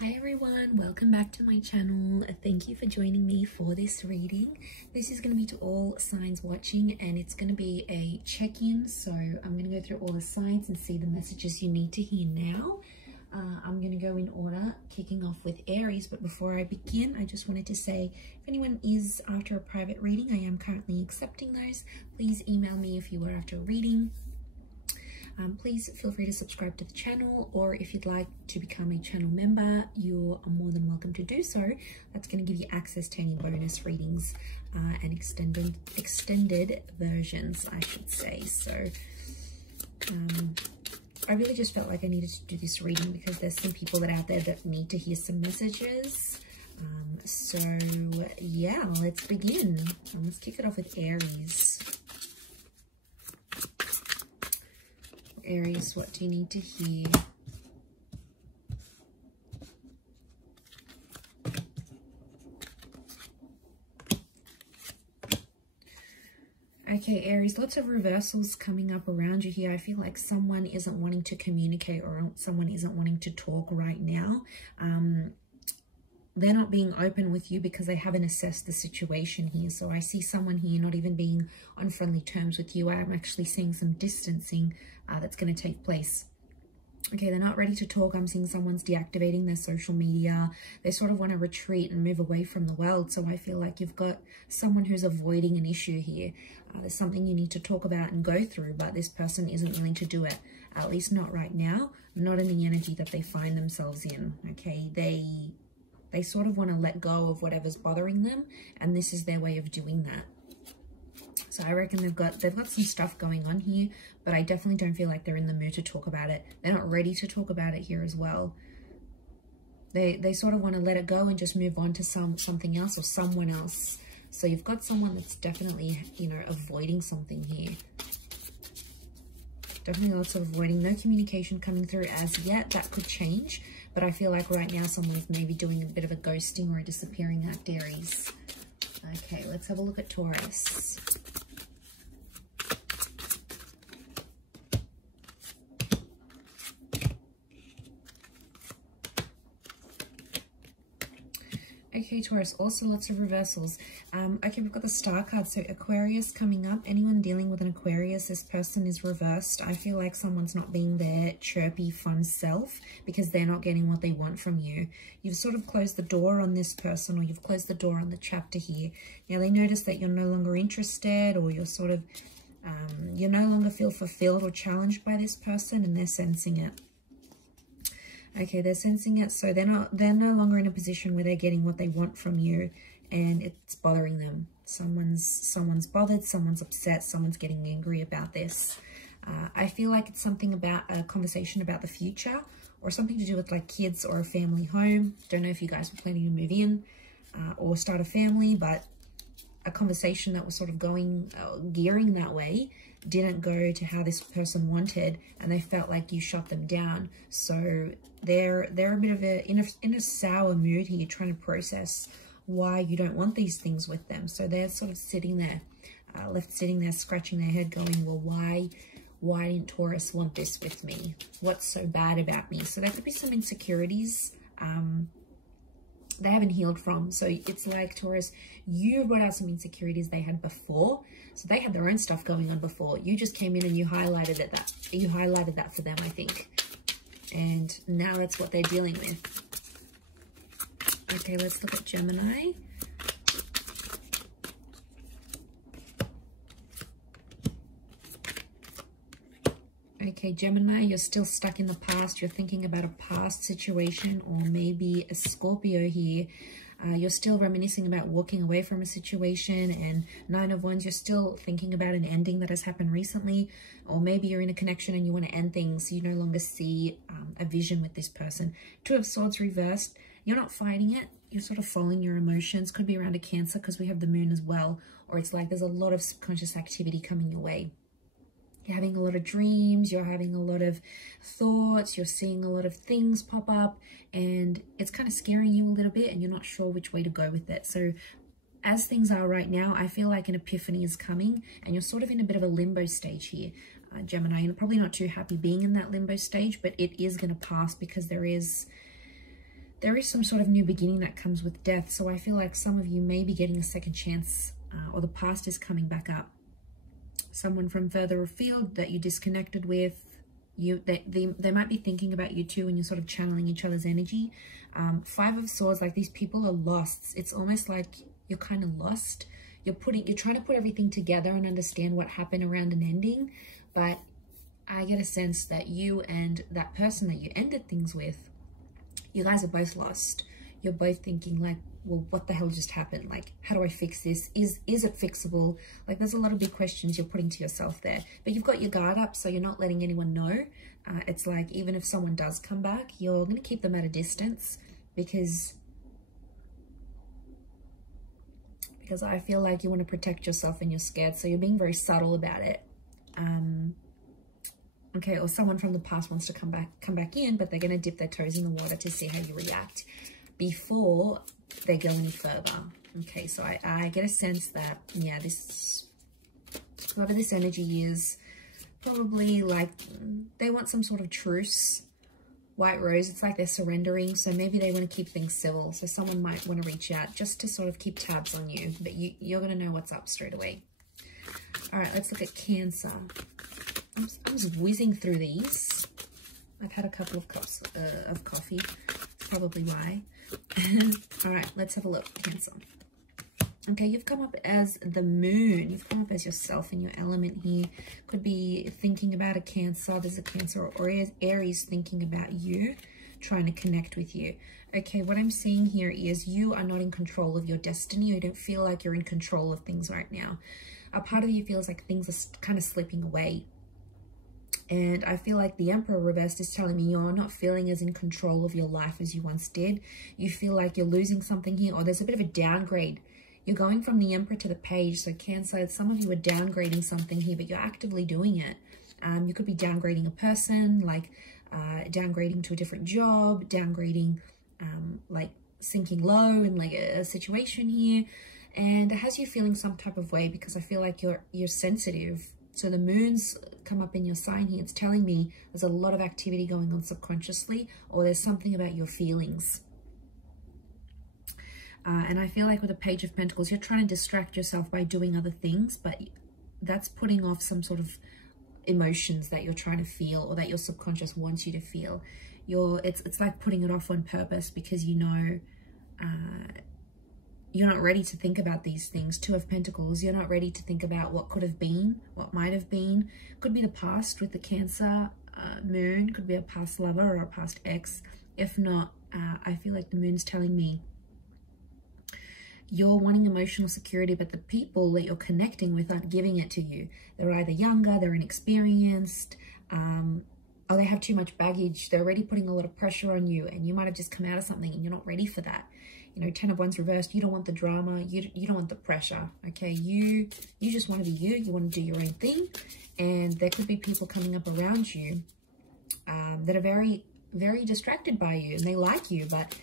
Hi everyone, welcome back to my channel. Thank you for joining me for this reading. This is going to be to all signs watching, and it's going to be a check-in. So I'm going to go through all the signs and see the messages you need to hear now. I'm going to go in order, kicking off with Aries. But before I begin, I just wanted to say, if anyone is after a private reading, I am currently accepting those. Please email me if you are after a reading. Please feel free to subscribe to the channel, or if you'd like to become a channel member, you are more than welcome to do so. That's going to give you access to any bonus readings and extended versions, I should say. So I really just felt like I needed to do this reading because there's some people that are out there that need to hear some messages. So yeah, let's begin. Let's kick it off with Aries. Aries, what do you need to hear? Okay, Aries, lots of reversals coming up around you here. I feel like someone isn't wanting to communicate, or someone isn't wanting to talk right now. They're not being open with you because they haven't assessed the situation here. So I see someone here not even being on friendly terms with you. I'm actually seeing some distancing that's going to take place. Okay, they're not ready to talk. I'm seeing someone's deactivating their social media. They sort of want to retreat and move away from the world. So I feel like you've got someone who's avoiding an issue here. There's something you need to talk about and go through, but this person isn't willing to do it. At least not right now. Not in the energy that they find themselves in. Okay, they sort of want to let go of whatever's bothering them, and this is their way of doing that. So I reckon they've got some stuff going on here, but I definitely don't feel like they're in the mood to talk about it. They're not ready to talk about it here as well. They sort of want to let it go and just move on to something else or someone else. So you've got someone that's definitely, you know, avoiding something here. Definitely lots of avoiding. No communication coming through as yet. That could change. But I feel like right now someone's maybe doing a bit of a ghosting or a disappearing act, Aries. Okay, let's have a look at Taurus. Okay, Taurus, also lots of reversals. Okay, we've got the Star card, so Aquarius coming up. Anyone dealing with an Aquarius, this person is reversed. I feel like someone's not being their chirpy, fun self because they're not getting what they want from you. You've sort of closed the door on this person, or you've closed the door on the chapter here. Now, they notice that you're no longer interested, or you're sort of, you no longer feel fulfilled or challenged by this person, and they're sensing it. Okay, they're sensing it, so they're no longer in a position where they're getting what they want from you, and it's bothering them. Someone's bothered, someone's upset, someone's getting angry about this. I feel like it's something about a conversation about the future, or something to do with like kids or a family home. Don't know if you guys were planning to move in or start a family, but a conversation that was sort of gearing that way didn't go to how this person wanted, and they felt like you shut them down. So they're a bit of in a sour mood here, trying to process why you don't want these things with them. So they're sort of sitting there, left sitting there, scratching their head, going, well, why didn't Taurus want this with me? What's so bad about me? So there could be some insecurities they haven't healed from. So it's like, Taurus, you brought out some insecurities they had before. So they had their own stuff going on before. You just came in and you highlighted that. You highlighted that for them, I think. And now that's what they're dealing with. Okay, let's look at Gemini. Okay, Gemini, you're still stuck in the past. You're thinking about a past situation, or maybe a Scorpio here. You're still reminiscing about walking away from a situation, and 9 of Wands, you're still thinking about an ending that has happened recently, or maybe you're in a connection and you want to end things. So you no longer see a vision with this person. 2 of Swords reversed. You're not fighting it. You're sort of following your emotions. Could be around a Cancer because we have the moon as well, or it's like there's a lot of subconscious activity coming your way. You're having a lot of dreams, you're having a lot of thoughts, you're seeing a lot of things pop up, and it's kind of scaring you a little bit, and you're not sure which way to go with it. So as things are right now, I feel like an epiphany is coming, and you're sort of in a bit of a limbo stage here. Gemini, and probably not too happy being in that limbo stage, but it is going to pass because there is there is some sort of new beginning that comes with death. So I feel like some of you may be getting a second chance, or the past is coming back up. Someone from further afield that you disconnected with, they might be thinking about you too, and you're sort of channeling each other's energy. 5 of Swords, like these people are lost. It's almost like you're kind of lost. You're trying to put everything together and understand what happened around an ending, but I get a sense that you and that person that you ended things with, you guys are both lost. You're both thinking like, well, what the hell just happened? Like, how do I fix this? Is it fixable? Like, there's a lot of big questions you're putting to yourself there, but you've got your guard up, so you're not letting anyone know. It's like, even if someone does come back, you're going to keep them at a distance, because I feel like you want to protect yourself and you're scared, so you're being very subtle about it. Okay, or someone from the past wants to come back in, but they're going to dip their toes in the water to see how you react before they go any further. Okay, so I get a sense that, yeah, whoever this energy is, probably like they want some sort of truce. White Rose, it's like they're surrendering, so maybe they want to keep things civil. So someone might want to reach out just to sort of keep tabs on you, but you're going to know what's up straight away. All right, let's look at Cancer. I'm just whizzing through these. I've had a couple of cups of coffee. That's probably why. All right, let's have a look. Cancer. Okay, you've come up as the Moon. You've come up as yourself in your element here. Could be thinking about a Cancer. There's a Cancer or Aries thinking about you, trying to connect with you. Okay, what I'm seeing here is you are not in control of your destiny. You don't feel like you're in control of things right now. A part of you feels like things are kind of slipping away. And I feel like the Emperor reversed is telling me you're not feeling as in control of your life as you once did. You feel like you're losing something here, or there's a bit of a downgrade. You're going from the Emperor to the Page. So Cancer, some of you are downgrading something here, but you're actively doing it. You could be downgrading a person, like downgrading to a different job, downgrading, like sinking low in like a situation here. And it has you feeling some type of way, because I feel like you're sensitive. So the Moon's come up in your sign here. It's telling me there's a lot of activity going on subconsciously, or there's something about your feelings. And I feel like with the Page of Pentacles, you're trying to distract yourself by doing other things, but that's putting off some sort of emotions that you're trying to feel, or that your subconscious wants you to feel. It's like putting it off on purpose, because you know you're not ready to think about these things. 2 of Pentacles, you're not ready to think about what could have been, what might have been. Could be the past with the Cancer Moon, could be a past lover or a past ex. If not, I feel like the Moon's telling me you're wanting emotional security, but the people that you're connecting with aren't giving it to you. They're either younger, they're inexperienced, or they have too much baggage. They're already putting a lot of pressure on you, and you might have just come out of something and you're not ready for that. You know, 10 of Wands reversed, you don't want the drama, you don't want the pressure, okay? You just want to be you want to do your own thing, and there could be people coming up around you that are very, very distracted by you, and they like you, but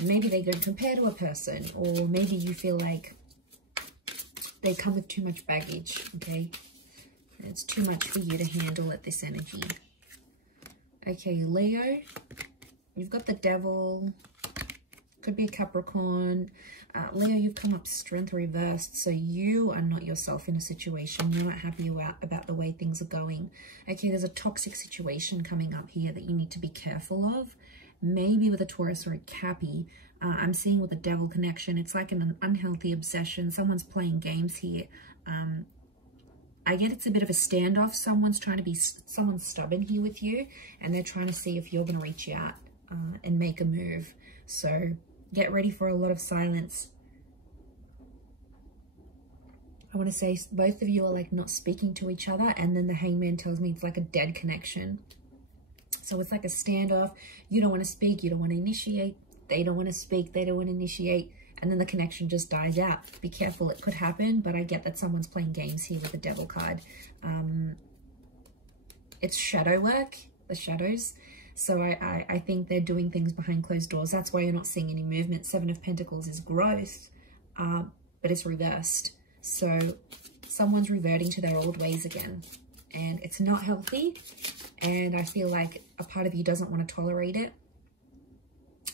maybe they don't compare to a person, or maybe you feel like they come with too much baggage, okay? It's too much for you to handle at this energy. Okay, Leo, you've got the Devil, could be a Capricorn. Leo, you've come up Strength reversed, so you are not yourself in a situation. You're not happy about the way things are going. Okay, there's a toxic situation coming up here that you need to be careful of. Maybe with a Taurus or a Cappy. I'm seeing with the Devil connection, it's like an unhealthy obsession. Someone's playing games here. I get it's a bit of a standoff. Someone's stubborn here with you, and they're trying to see if you're going to reach out and make a move. So get ready for a lot of silence. I want to say both of you are like not speaking to each other, and then the Hangman tells me it's like a dead connection. So it's like a standoff. You don't want to speak, you don't want to initiate. They don't want to speak, they don't want to initiate. And then the connection just dies out. Be careful, it could happen, but I get that someone's playing games here with the Devil card. It's shadow work, the shadows. So I think they're doing things behind closed doors. That's why you're not seeing any movement. 7 of Pentacles is growth, but it's reversed. So someone's reverting to their old ways again. And it's not healthy. And I feel like a part of you doesn't want to tolerate it.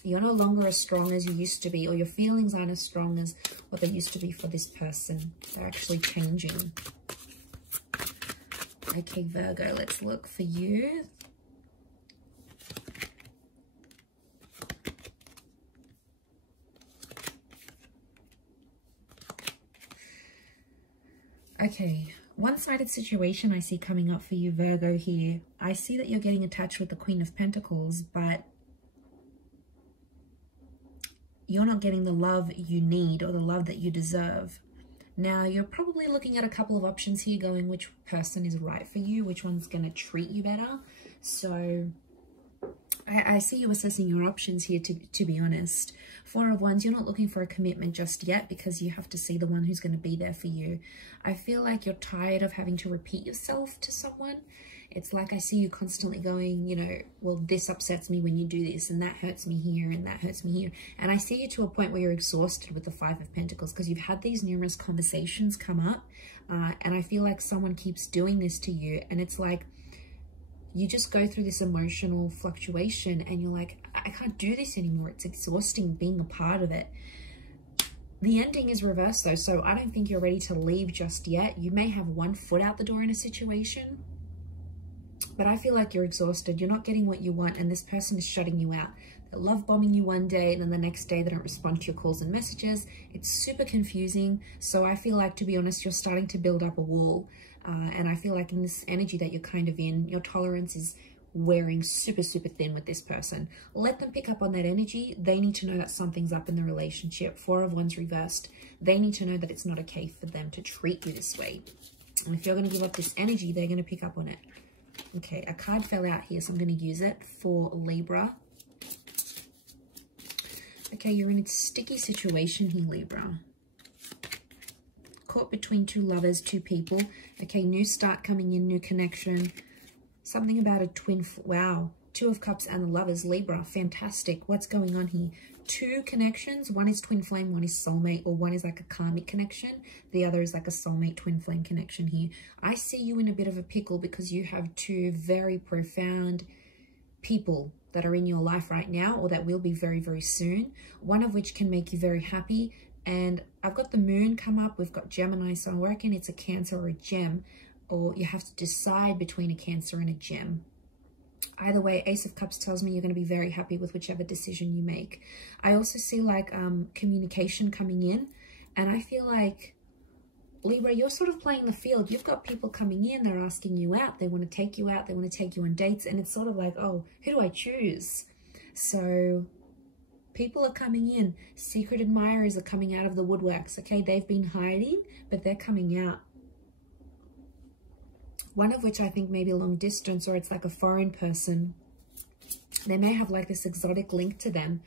You're no longer as strong as you used to be, or your feelings aren't as strong as what they used to be for this person. They're actually changing. Okay, Virgo, let's look for you. Okay, one-sided situation I see coming up for you, Virgo, here. I see that you're getting attached with the Queen of Pentacles, but you're not getting the love you need or the love that you deserve. Now, you're probably looking at a couple of options here, going which person is right for you, which one's going to treat you better. So I see you assessing your options here, to be honest. Four of Wands, you're not looking for a commitment just yet because you have to see the one who's going to be there for you. I feel like you're tired of having to repeat yourself to someone. It's like I see you constantly going, you know, well, this upsets me when you do this, and that hurts me here, and that hurts me here. And I see you to a point where you're exhausted with the Five of Pentacles because you've had these numerous conversations come up, and I feel like someone keeps doing this to you, and it's like you just go through this emotional fluctuation and you're like, I can't do this anymore. It's exhausting being a part of it. The ending is reversed though, so I don't think you're ready to leave just yet. You may have one foot out the door in a situation, but I feel like you're exhausted. You're not getting what you want, and this person is shutting you out. They're love bombing you one day, and then the next day they don't respond to your calls and messages. It's super confusing. So I feel like, to be honest, you're starting to build up a wall. And I feel like in this energy that you're kind of in, your tolerance is wearing super, super thin with this person. Let them pick up on that energy. They need to know that something's up in the relationship. Four of Wands reversed. They need to know that it's not okay for them to treat you this way. And if you're going to give up this energy, they're going to pick up on it. Okay, a card fell out here, so I'm going to use it for Libra. Okay, you're in a sticky situation here, Libra. Caught between two lovers, two people. Okay, new start coming in, new connection. Something about a twin, wow. Two of Cups and the Lovers, Libra, fantastic. What's going on here? Two connections, one is twin flame, one is soulmate, or one is like a karmic connection. The other is like a soulmate twin flame connection here. I see you in a bit of a pickle because you have two very profound people that are in your life right now, or that will be very, very soon. One of which can make you very happy. And I've got the moon come up. We've got Gemini. So I'm working it's a Cancer or a Gem, or you have to decide between a Cancer and a Gem. Either way, Ace of Cups tells me you're going to be very happy with whichever decision you make. I also see like communication coming in. And I feel like, Libra, you're sort of playing the field. You've got people coming in. They're asking you out. They want to take you out. They want to take you on dates. And it's sort of like, oh, who do I choose? So people are coming in. Secret admirers are coming out of the woodworks. Okay, they've been hiding, but they're coming out. One of which I think may be long distance, or it's like a foreign person. They may have like this exotic link to them.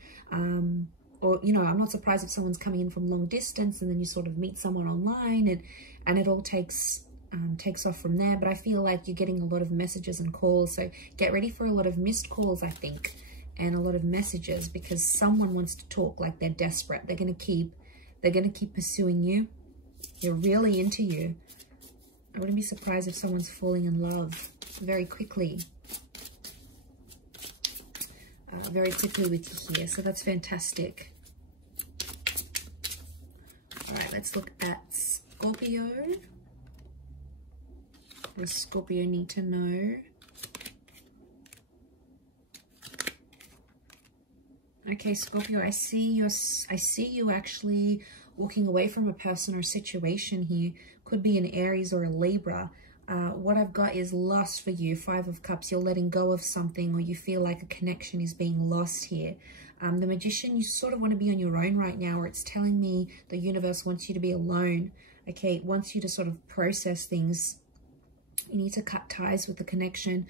Or, you know, I'm not surprised if someone's coming in from long distance and then you sort of meet someone online and it all takes off from there. But I feel like you're getting a lot of messages and calls. So get ready for a lot of missed calls, I think, and a lot of messages, because someone wants to talk like they're desperate. They're going to keep pursuing you. They're really into you. I wouldn't be surprised if someone's falling in love very quickly. Very quickly with you here. So that's fantastic. All right, let's look at Scorpio. What does Scorpio need to know? Okay, Scorpio, I see you actually walking away from a person or situation here. Could be an Aries or a Libra. What I've got is loss for you. Five of Cups, you're letting go of something, or you feel like a connection is being lost here. The Magician, you sort of want to be on your own right now, or it's telling me the universe wants you to be alone. Okay, it wants you to sort of process things. You need to cut ties with the connection.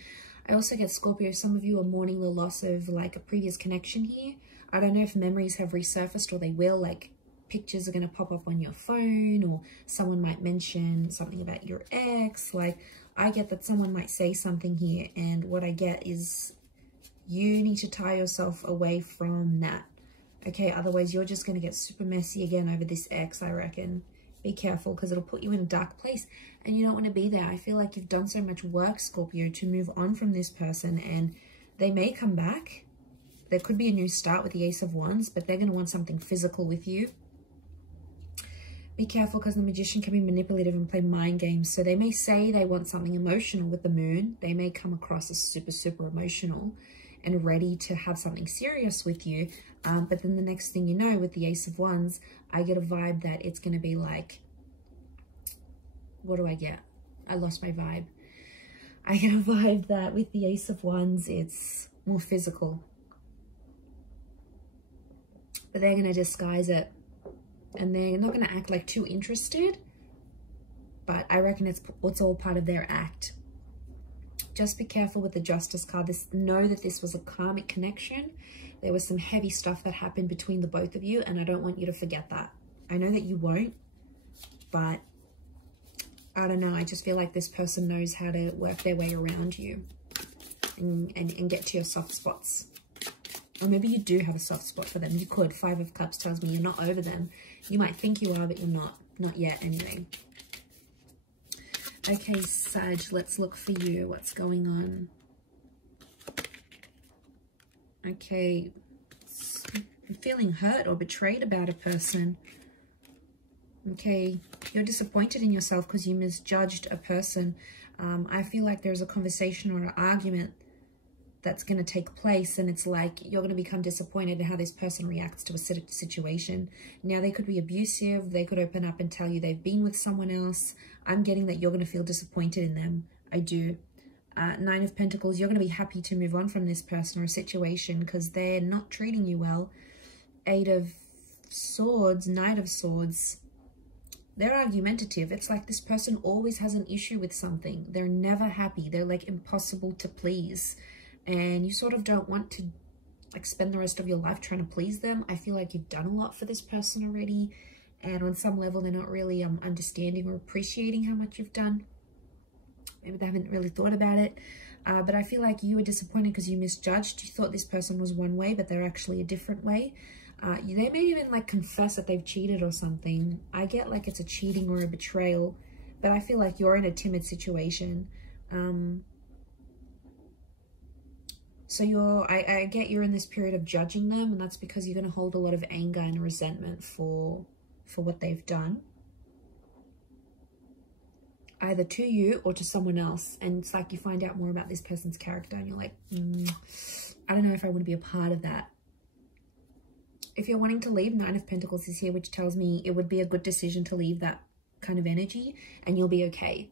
I also get, Scorpio, some of you are mourning the loss of like a previous connection here. I don't know if memories have resurfaced, or they will, like pictures are going to pop up on your phone, or someone might mention something about your ex. Like, I get that someone might say something here, and what I get is you need to tie yourself away from that. Okay, otherwise you're just going to get super messy again over this ex, I reckon. Be careful, because it'll put you in a dark place and you don't want to be there. I feel like you've done so much work, Scorpio, to move on from this person, and they may come back. There could be a new start with the Ace of Wands, but they're going to want something physical with you. Be careful, because the Magician can be manipulative and play mind games. So they may say they want something emotional with the Moon. They may come across as super, super emotional and ready to have something serious with you. But then the next thing you know, with the Ace of Wands, I get a vibe that it's going to be like, what do I get? I lost my vibe. I get a vibe that with the Ace of Wands, it's more physical. But they're going to disguise it. And they're not going to act like too interested. But I reckon it's all part of their act. Just be careful with the Justice card. Know that this was a karmic connection. There was some heavy stuff that happened between the both of you. And I don't want you to forget that. I know that you won't. But I don't know. I just feel like this person knows how to work their way around you. And get to your soft spots. Or maybe you do have a soft spot for them. You could. 5 of Cups tells me you're not over them. You might think you are, but you're not. Not yet, anyway. Okay, Sag, let's look for you. What's going on? Okay. I'm feeling hurt or betrayed about a person. Okay. You're disappointed in yourself because you misjudged a person. I feel like there's a conversation or an argument that's going to take place, and it's like you're going to become disappointed in how this person reacts to a situation. Now, they could be abusive. They could open up and tell you they've been with someone else. I'm getting that you're going to feel disappointed in them. I do. 9 of Pentacles, you're going to be happy to move on from this person or a situation because they're not treating you well. 8 of Swords, Knight of Swords, they're argumentative. It's like this person always has an issue with something. They're never happy. They're like impossible to please. And you sort of don't want to like spend the rest of your life trying to please them. I feel like you've done a lot for this person already. And on some level, they're not really understanding or appreciating how much you've done. Maybe they haven't really thought about it. But I feel like you were disappointed because you misjudged. You thought this person was one way, but they're actually a different way. They may even like confess that they've cheated or something. I get like it's a cheating or a betrayal. But I feel like you're in a timid situation. So I get you're in this period of judging them, and that's because you're going to hold a lot of anger and resentment for what they've done. Either to you or to someone else. And it's like you find out more about this person's character and you're like, I don't know if I want to be a part of that. If you're wanting to leave, 9 of Pentacles is here, which tells me it would be a good decision to leave that kind of energy and you'll be okay.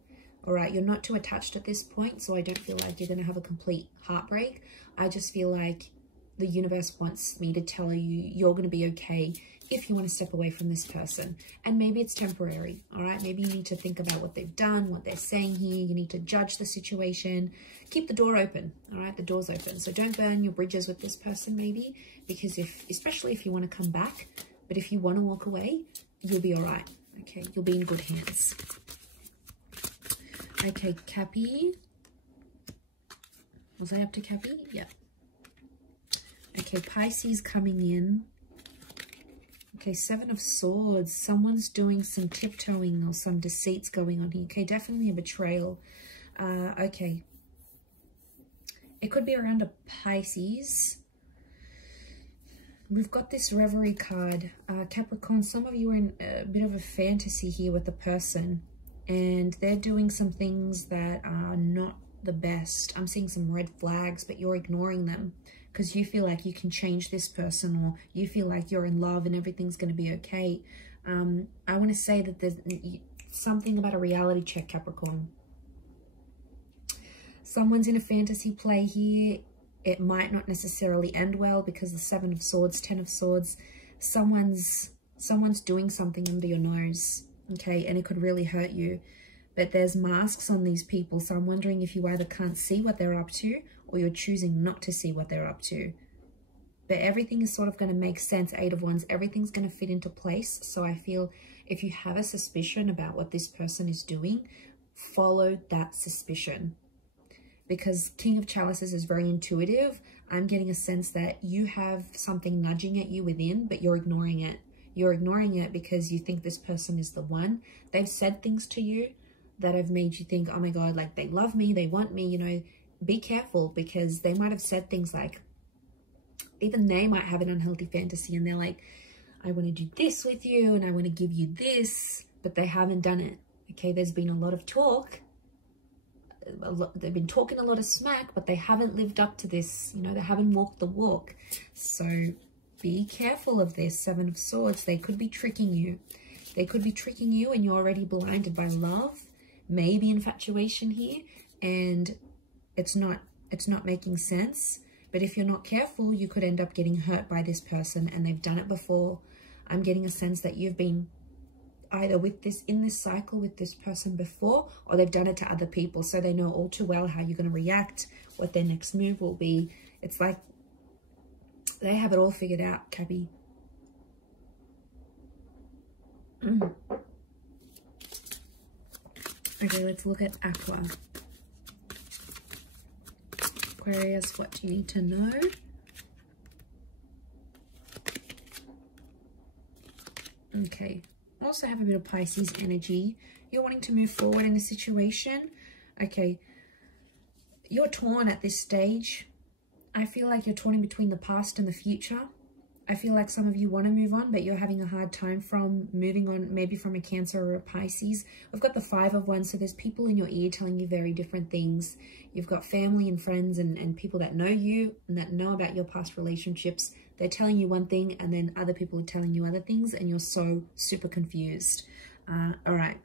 All right, you're not too attached at this point, so I don't feel like you're going to have a complete heartbreak. I just feel like the universe wants me to tell you you're going to be okay if you want to step away from this person. And maybe it's temporary, all right? Maybe you need to think about what they've done, what they're saying here. You need to judge the situation. Keep the door open, all right? The door's open. So don't burn your bridges with this person maybe, because especially if you want to come back, but if you want to walk away, you'll be all right, okay? You'll be in good hands. Okay, Cappy. Was I up to Cappy? Yeah. Okay, Pisces coming in. Okay, 7 of Swords. Someone's doing some tiptoeing or some deceits going on here. Okay, definitely a betrayal. Okay. It could be around a Pisces. We've got this Reverie card. Capricorn, some of you are in a bit of a fantasy here with the person. And they're doing some things that are not the best. I'm seeing some red flags, but you're ignoring them because you feel like you can change this person, or you feel like you're in love and everything's going to be okay. I want to say that there's something about a reality check, Capricorn. Someone's in a fantasy play here. It might not necessarily end well because the 7 of Swords, 10 of Swords, someone's doing something under your nose. Okay, and it could really hurt you. But there's masks on these people, so I'm wondering if you either can't see what they're up to or you're choosing not to see what they're up to. But everything is sort of going to make sense, 8 of Wands. Everything's going to fit into place. So I feel if you have a suspicion about what this person is doing, follow that suspicion. Because King of Chalices is very intuitive. I'm getting a sense that you have something nudging at you within, but you're ignoring it. You're ignoring it because you think this person is the one. They've said things to you that have made you think, oh my God, like they love me, they want me, you know. Be careful because they might have said things like, even they might have an unhealthy fantasy and they're like, I want to do this with you and I want to give you this, but they haven't done it. Okay, there's been a lot of talk. They've been talking a lot of smack, but they haven't lived up to this. You know, they haven't walked the walk. So be careful of this. Seven of Swords. They could be tricking you. They could be tricking you and you're already blinded by love, maybe infatuation here, and it's not making sense. But if you're not careful, you could end up getting hurt by this person, and they've done it before. I'm getting a sense that you've been either in this cycle with this person before, or they've done it to other people, so they know all too well how you're going to react, what their next move will be. It's like they have it all figured out, Cappy. Okay, let's look at Aqua. Aquarius, what do you need to know? Okay. Also have a bit of Pisces energy. You're wanting to move forward in a situation. Okay. You're torn at this stage. I feel like you're torn in between the past and the future. I feel like some of you want to move on, but you're having a hard time from moving on, maybe from a Cancer or a Pisces. We've got the Five of Wands, so there's people in your ear telling you very different things. You've got family and friends and people that know you and that know about your past relationships. They're telling you one thing, and then other people are telling you other things, and you're so super confused. All right.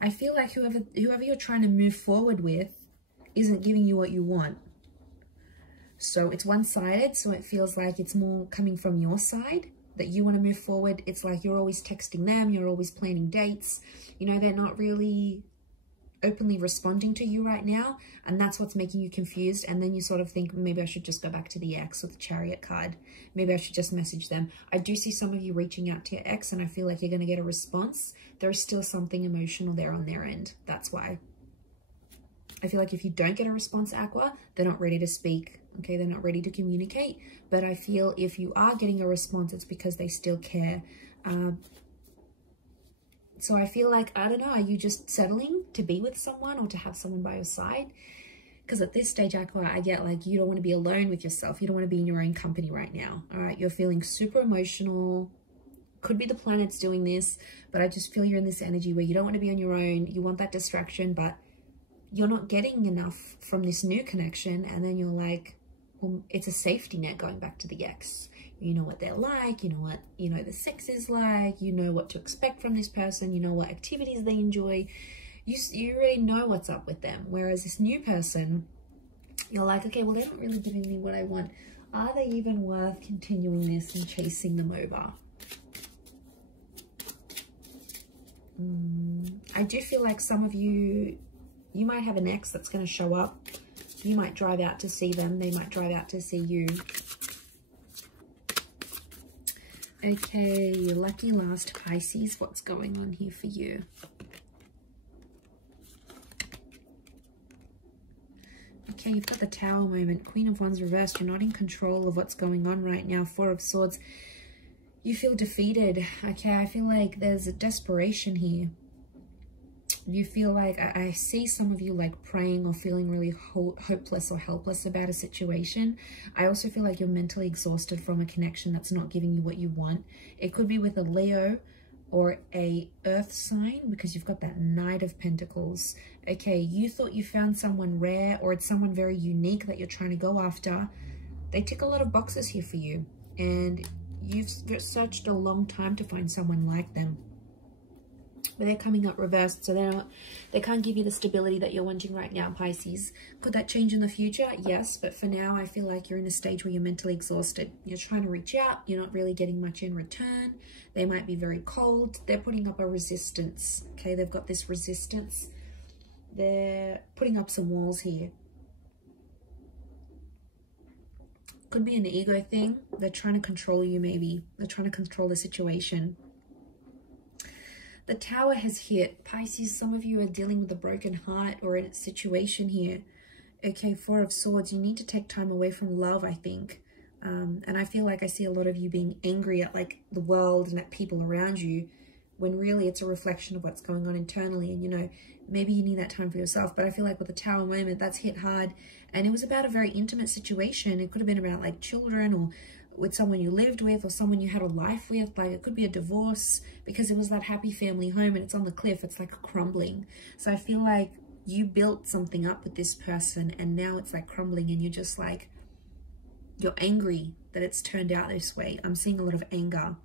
I feel like whoever you're trying to move forward with isn't giving you what you want. So it's one-sided, so it feels like it's more coming from your side, that you want to move forward. It's like you're always texting them, you're always planning dates. You know, they're not really openly responding to you right now, and that's what's making you confused. And then you sort of think, maybe I should just go back to the ex or the Chariot card. Maybe I should just message them. I do see some of you reaching out to your ex, and I feel like you're going to get a response. There is still something emotional there on their end. That's why. I feel like if you don't get a response, Aqua, they're not ready to speak. Okay, they're not ready to communicate. But I feel if you are getting a response, it's because they still care. So I feel like, I don't know, are you just settling to be with someone or to have someone by your side? Because at this stage, Aqua, I get like you don't want to be alone with yourself. You don't want to be in your own company right now. All right, you're feeling super emotional. Could be the planets doing this, but I just feel you're in this energy where you don't want to be on your own. You want that distraction, but you're not getting enough from this new connection. And then you're like, well, it's a safety net going back to the ex. You know what they're like, you know what, the sex is like, you know what to expect from this person, you know what activities they enjoy. You already know what's up with them. Whereas this new person, you're like, okay, well, they're not really giving me what I want. Are they even worth continuing this and chasing them over? I do feel like some of you might have an ex that's going to show up. You might drive out to see them. They might drive out to see you. Okay, lucky last Pisces. What's going on here for you? Okay, you've got the Tower moment. Queen of Wands reversed. You're not in control of what's going on right now. Four of Swords. You feel defeated. Okay, I feel like there's a desperation here. You feel like, I see some of you like praying or feeling really hopeless or helpless about a situation. I also feel like you're mentally exhausted from a connection that's not giving you what you want. It could be with a Leo or a Earth sign, because you've got that Knight of Pentacles. Okay, you thought you found someone rare, or it's someone very unique that you're trying to go after. They tick a lot of boxes here for you, and you've searched a long time to find someone like them. But they're coming up reversed, so they can't give you the stability that you're wanting right now, Pisces. Could that change in the future? Yes, but for now, I feel like you're in a stage where you're mentally exhausted. You're trying to reach out. You're not really getting much in return. They might be very cold. They're putting up a resistance. Okay, they've got this resistance. They're putting up some walls here. Could be an ego thing. They're trying to control you, maybe. They're trying to control the situation. The Tower has hit. Pisces, some of you are dealing with a broken heart or in a situation here. Okay, Four of Swords. You need to take time away from love, I think. And I feel like I see a lot of you being angry at like the world and at people around you. when really it's a reflection of what's going on internally. And, you know, maybe you need that time for yourself. But I feel like with the Tower moment, that's hit hard. And it was about a very intimate situation. It could have been about like children, or with someone you lived with, or someone you had a life with. Like, it could be a divorce, because it was that happy family home and it's on the cliff. It's like crumbling. So I feel like you built something up with this person, and now it's like crumbling, and you're just like, you're angry that it's turned out this way. I'm seeing a lot of anger.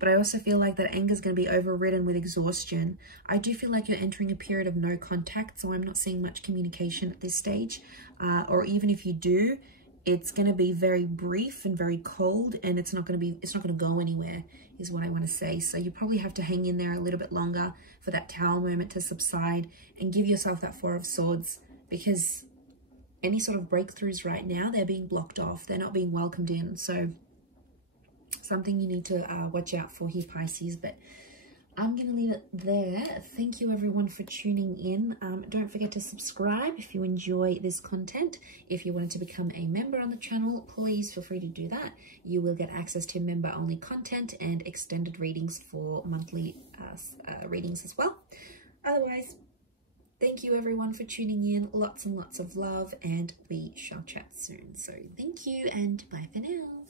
But I also feel like that anger is going to be overridden with exhaustion. I do feel like you're entering a period of no contact, so I'm not seeing much communication at this stage. Or even if you do, it's going to be very brief and very cold, and it's not going to go anywhere, is what I want to say. So you probably have to hang in there a little bit longer for that Tower moment to subside, and give yourself that Four of Swords, because any sort of breakthroughs right now, they're being blocked off. They're not being welcomed in. So something you need to watch out for here, Pisces. But I'm going to leave it there. Thank you everyone for tuning in. Don't forget to subscribe if you enjoy this content. If you wanted to become a member on the channel, please feel free to do that. You will get access to member-only content and extended readings for monthly readings as well. Otherwise, thank you everyone for tuning in. Lots and lots of love, and we shall chat soon. So thank you, and bye for now.